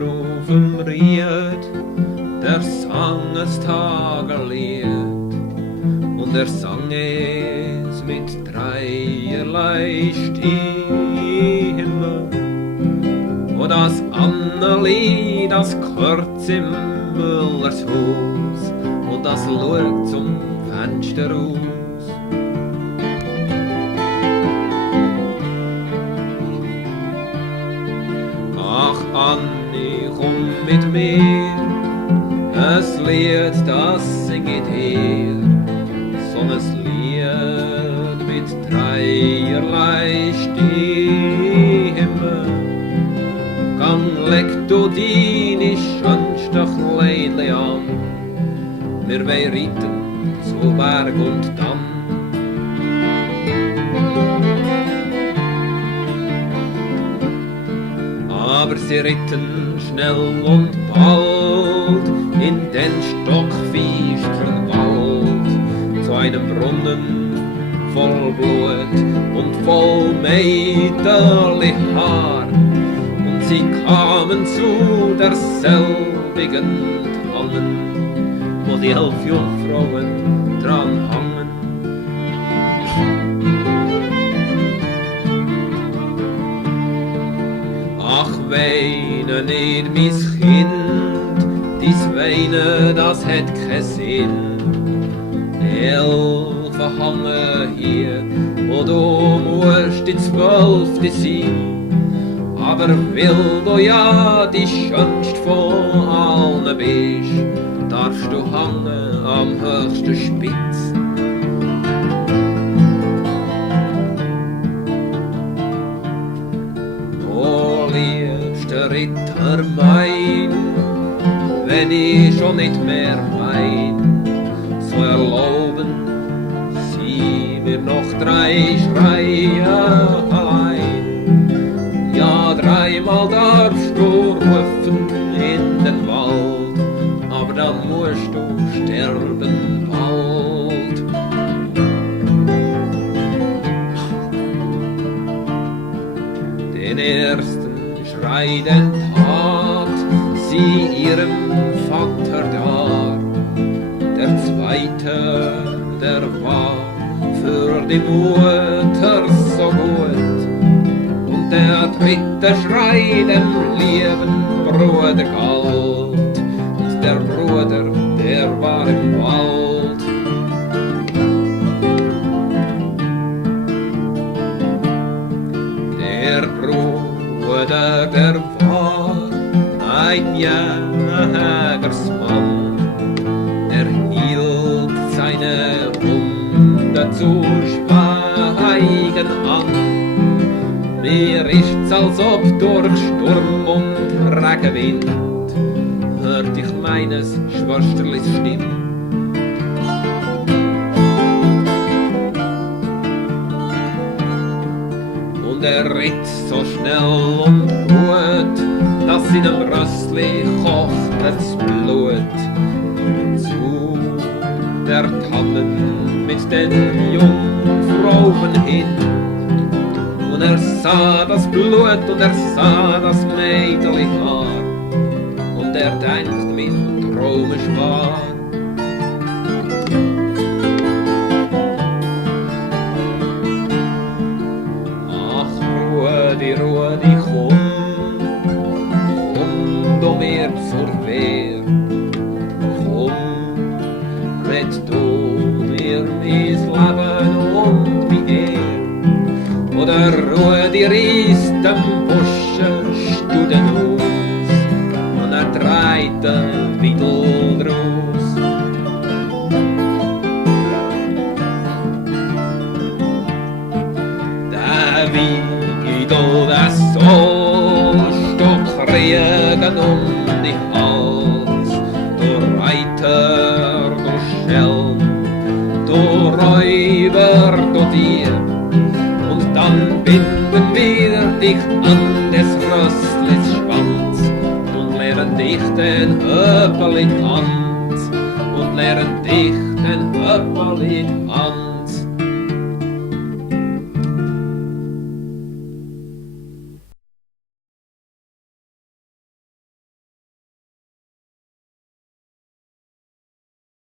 Rufen riet, der sang es Tagerlied, und er sang es mit dreierlei Stimme. Und das Anneli, das gehört im Müllers Haus, und das schaut zum Fenster raus. Ach Anni, komm mit mir, es Lied, das singet her, so es Lied mit dreierlei Stimme. Gang, leg du deine schönste Kleidle an, wir wollen reiten zu Berg und Damm. Aber sie ritten schnell und bald in den stockfinstern Wald zu einem Brunnen voll Blut und voll mäderlich Haar. Und sie kamen zu derselbigen Tannen, wo die 11 Jungfrauen dran hangen. Ach, weine nicht, mis Kind, dies Weine, das hat kein Sinn. Die 11 hangen hier, wo du musst die 12. sein. Aber weil du ja die schönst von allen bist, darfst du hangen am höchsten Spitz. Ritter mein, wenn ich schon nicht mehr mein, so erlauben Sie mir noch 3 Schreie allein. Ja, 3-mal darfst du rufen in den Wald, aber dann musst du sterben bald. Den ersten Schrei, den tat sie ihrem Vater dar. Der zweite, der war für die Mutter so gut. Und der dritte Schrei dem lieben Bruder galt. Und der Bruder, der war im Wald. Der Bruder, der war ein Jägersmann, er hielt seine Hunde zu schweigen an. Mir ist's, als ob durch Sturm und Regenwind hört ich meines Schwesterlis Stimme. Und er ritt so schnell und gut, dass in dem Rössli kocht das Blut. Zu der Tannen mit den Jungfrauen hin. Und er sah das Blut und er sah das mädeli Haar. Und er denkt mit Träumisch wahr. Rudi, komm du mir zur Wehr. Komm, red du mir mis Leben und wie er. Oder Rudi riest dem Buschen Studen aus und er treibt den Wiedel draus. Der Wiedel, das sollst du kriegen dich Hals. Du Reiter, du Schelm, du Räuber, du Tier. Und dann binden wir dich an des Rösslis Schwanz und lehren dich den Höpeli Tanz. Und lehren dich den Höpeli Tanz.